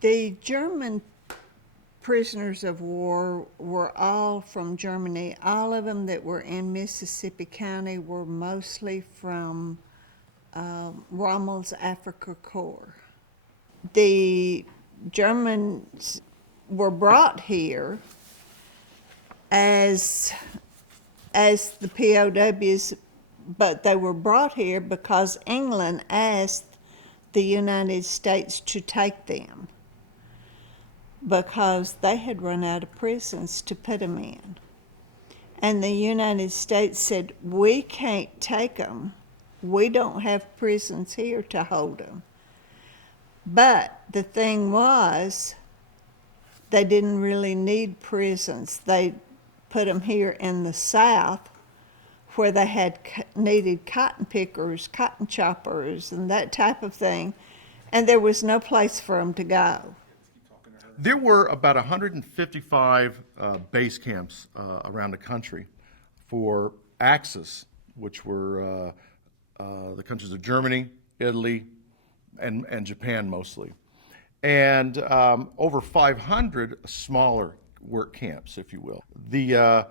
The German prisoners of war were all from Germany. All of them that were in Mississippi County were mostly from Rommel's Afrika Korps. The Germans were brought here as the POWs, but they were brought here because England asked the United States to take them, because they had run out of prisons to put them in. And the United States said, we can't take them. We don't have prisons here to hold them. But the thing was, they didn't really need prisons. They put them here in the South, where they had needed cotton pickers, cotton choppers, and that type of thing, and there was no place for them to go. There were about 155 base camps around the country for Axis, which were the countries of Germany, Italy, and Japan mostly. And over 500 smaller work camps, if you will. The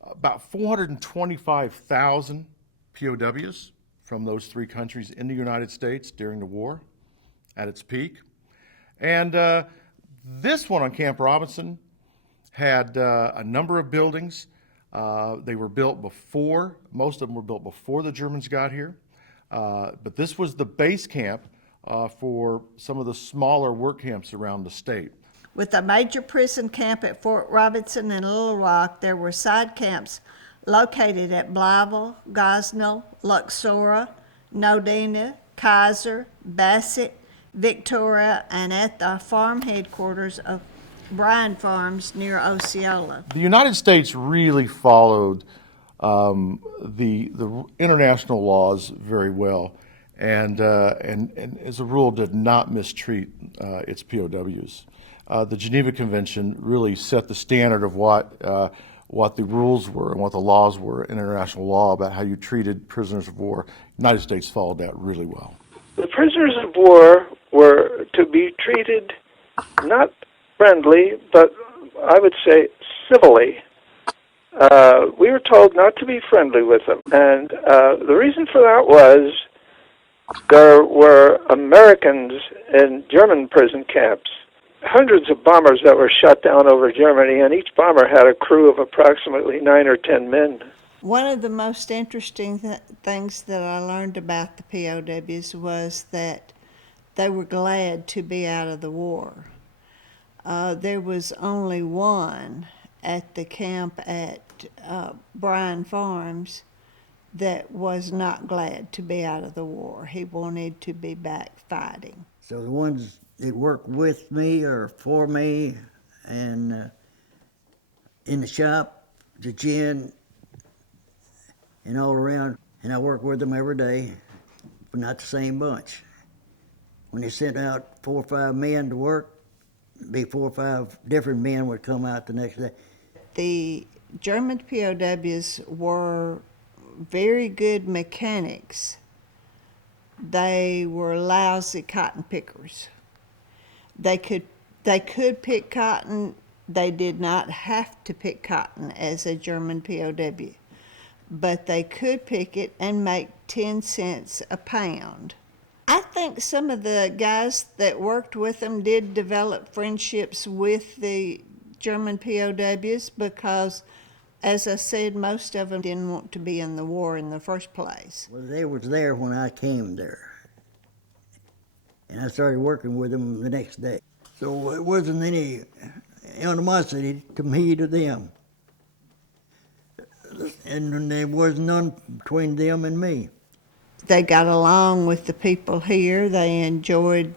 about 425,000 POWs from those three countries in the United States during the war at its peak. And this one on Camp Robinson had a number of buildings. They were built before, most of them were built before the Germans got here. But this was the base camp for some of the smaller work camps around the state. With a major prison camp at Fort Robinson and Little Rock, there were side camps located at Blytheville, Gosnell, Luxora, Nodina, Kaiser, Bassett, Victoria, and at the farm headquarters of Bryan Farms near Osceola. The United States really followed the international laws very well, and as a rule did not mistreat its POWs. The Geneva Convention really set the standard of what the rules were and what the laws were in international law about how you treated prisoners of war. The United States followed that really well. The prisoners of war were to be treated not friendly, but I would say civilly. We were told not to be friendly with them, and the reason for that was there were Americans in German prison camps. Hundreds of bombers that were shot down over Germany, and each bomber had a crew of approximately 9 or 10 men. One of the most interesting things that I learned about the POWs was that they were glad to be out of the war. There was only one at the camp at Bryan Farms that was not glad to be out of the war. He wanted to be back fighting. So the ones that work with me or for me, and in the shop, the gin, and all around, and I work with them every day, but not the same bunch. when they sent out 4 or 5 men to work, be 4 or 5 different men would come out the next day. The German POWs were very good mechanics. They were lousy cotton pickers. They could pick cotton. They did not have to pick cotton as a German POW, but they could pick it and make 10 cents a pound. I think some of the guys that worked with them did develop friendships with the German POWs because, as I said, most of them didn't want to be in the war in the first place. Well, they was there when I came there, and I started working with them the next day. So it wasn't any animosity to me to them, and there was none between them and me. They got along with the people here. They enjoyed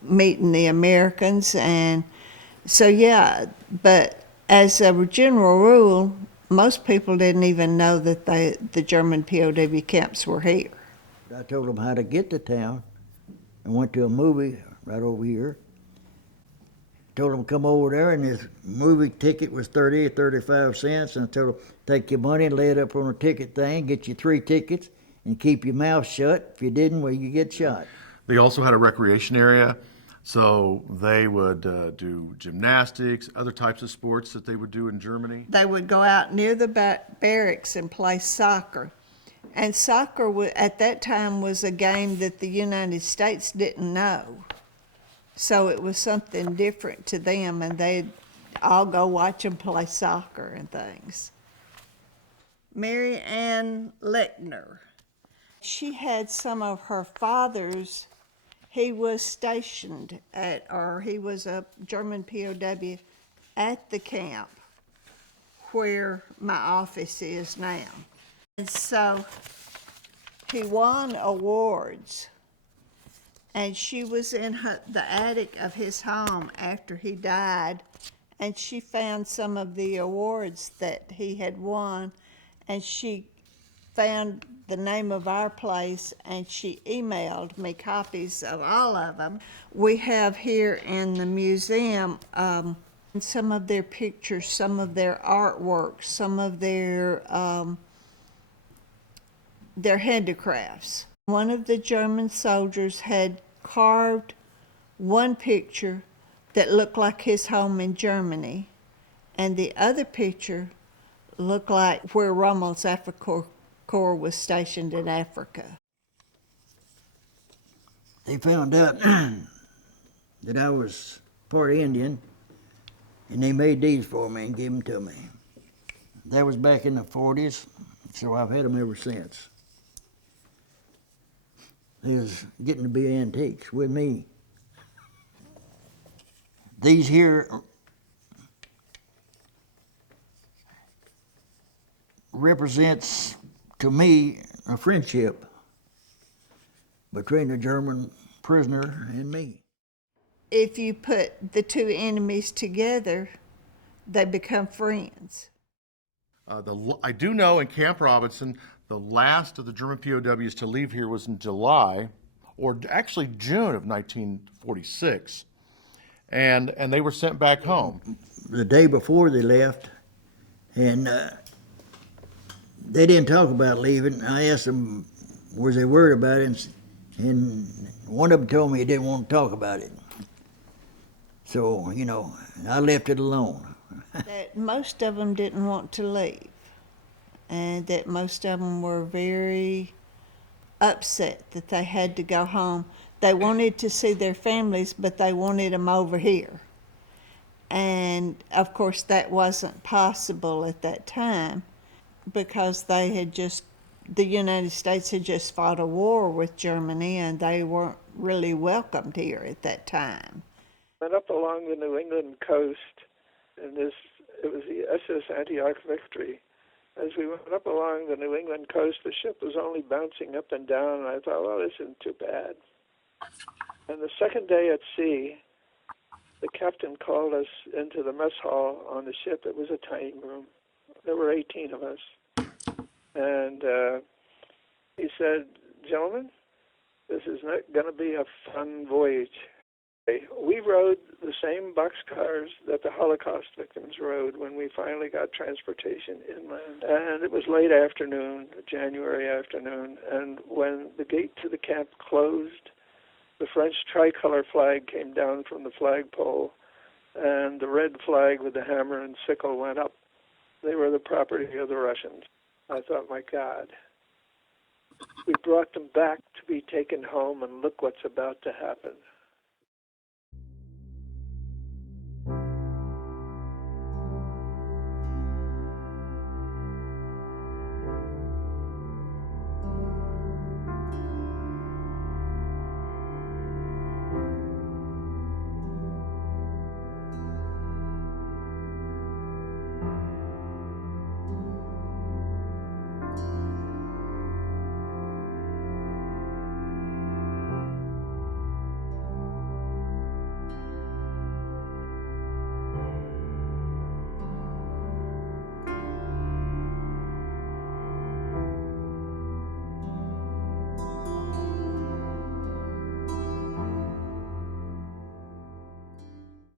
meeting the Americans, and so yeah, but as a general rule, most people didn't even know that the German POW camps were here. I told them how to get to town and went to a movie right over here. Told them to come over there, and this movie ticket was 30 or 35 cents. And I told them, take your money and lay it up on a ticket thing, get you 3 tickets, and keep your mouth shut. If you didn't, well, you get shot. They also had a recreation area, so they would do gymnastics, other types of sports that they would do in Germany. They would go out near the barracks and play soccer. And soccer at that time was a game that the United States didn't know. So it was something different to them, and they'd all go watch them play soccer and things. Mary Ann Lechner. She had some of her father's, he was stationed at, or he was a German POW at the camp where my office is now. And so he won awards, and she was in the attic of his home after he died, and she found some of the awards that he had won, and she found the name of our place, and she emailed me copies of all of them. We have here in the museum some of their pictures, some of their artwork, some of their handicrafts. One of the German soldiers had carved one picture that looked like his home in Germany, and the other picture looked like where Rommel's Afrika Corps was stationed in Africa. They found out that I was part Indian, and they made these for me and gave them to me. That was back in the 40s, so I've had them ever since. They was getting to be antiques with me. These here represents to me a friendship between the German prisoner and me. If you put the two enemies together, they become friends. I do know in Camp Robinson, the last of the German POWs to leave here was in July, or actually June of 1946, and they were sent back home. The day before they left, and they didn't talk about leaving. I asked them, was they worried about it? And one of them told me he didn't want to talk about it. So, you know, I left it alone. That most of them didn't want to leave, and that most of them were very upset that they had to go home. They wanted to see their families, but they wanted them over here. And of course that wasn't possible at that time because the United States had just fought a war with Germany, and they weren't really welcomed here at that time. Went up along the New England coast, and it was the SS Antioch Victory. As we went up along the New England coast, the ship was only bouncing up and down, and I thought, well, this isn't too bad. And the second day at sea, the captain called us into the mess hall on the ship. It was a tiny room. There were 18 of us. And he said, gentlemen, This is not going to be a fun voyage. We rode the same boxcars that the Holocaust victims rode when we finally got transportation inland. And it was late afternoon, January afternoon, and when the gate to the camp closed, the French tricolor flag came down from the flagpole, and the red flag with the hammer and sickle went up. They were the property of the Russians. I thought, my God, we brought them back to be taken home, and look what's about to happen.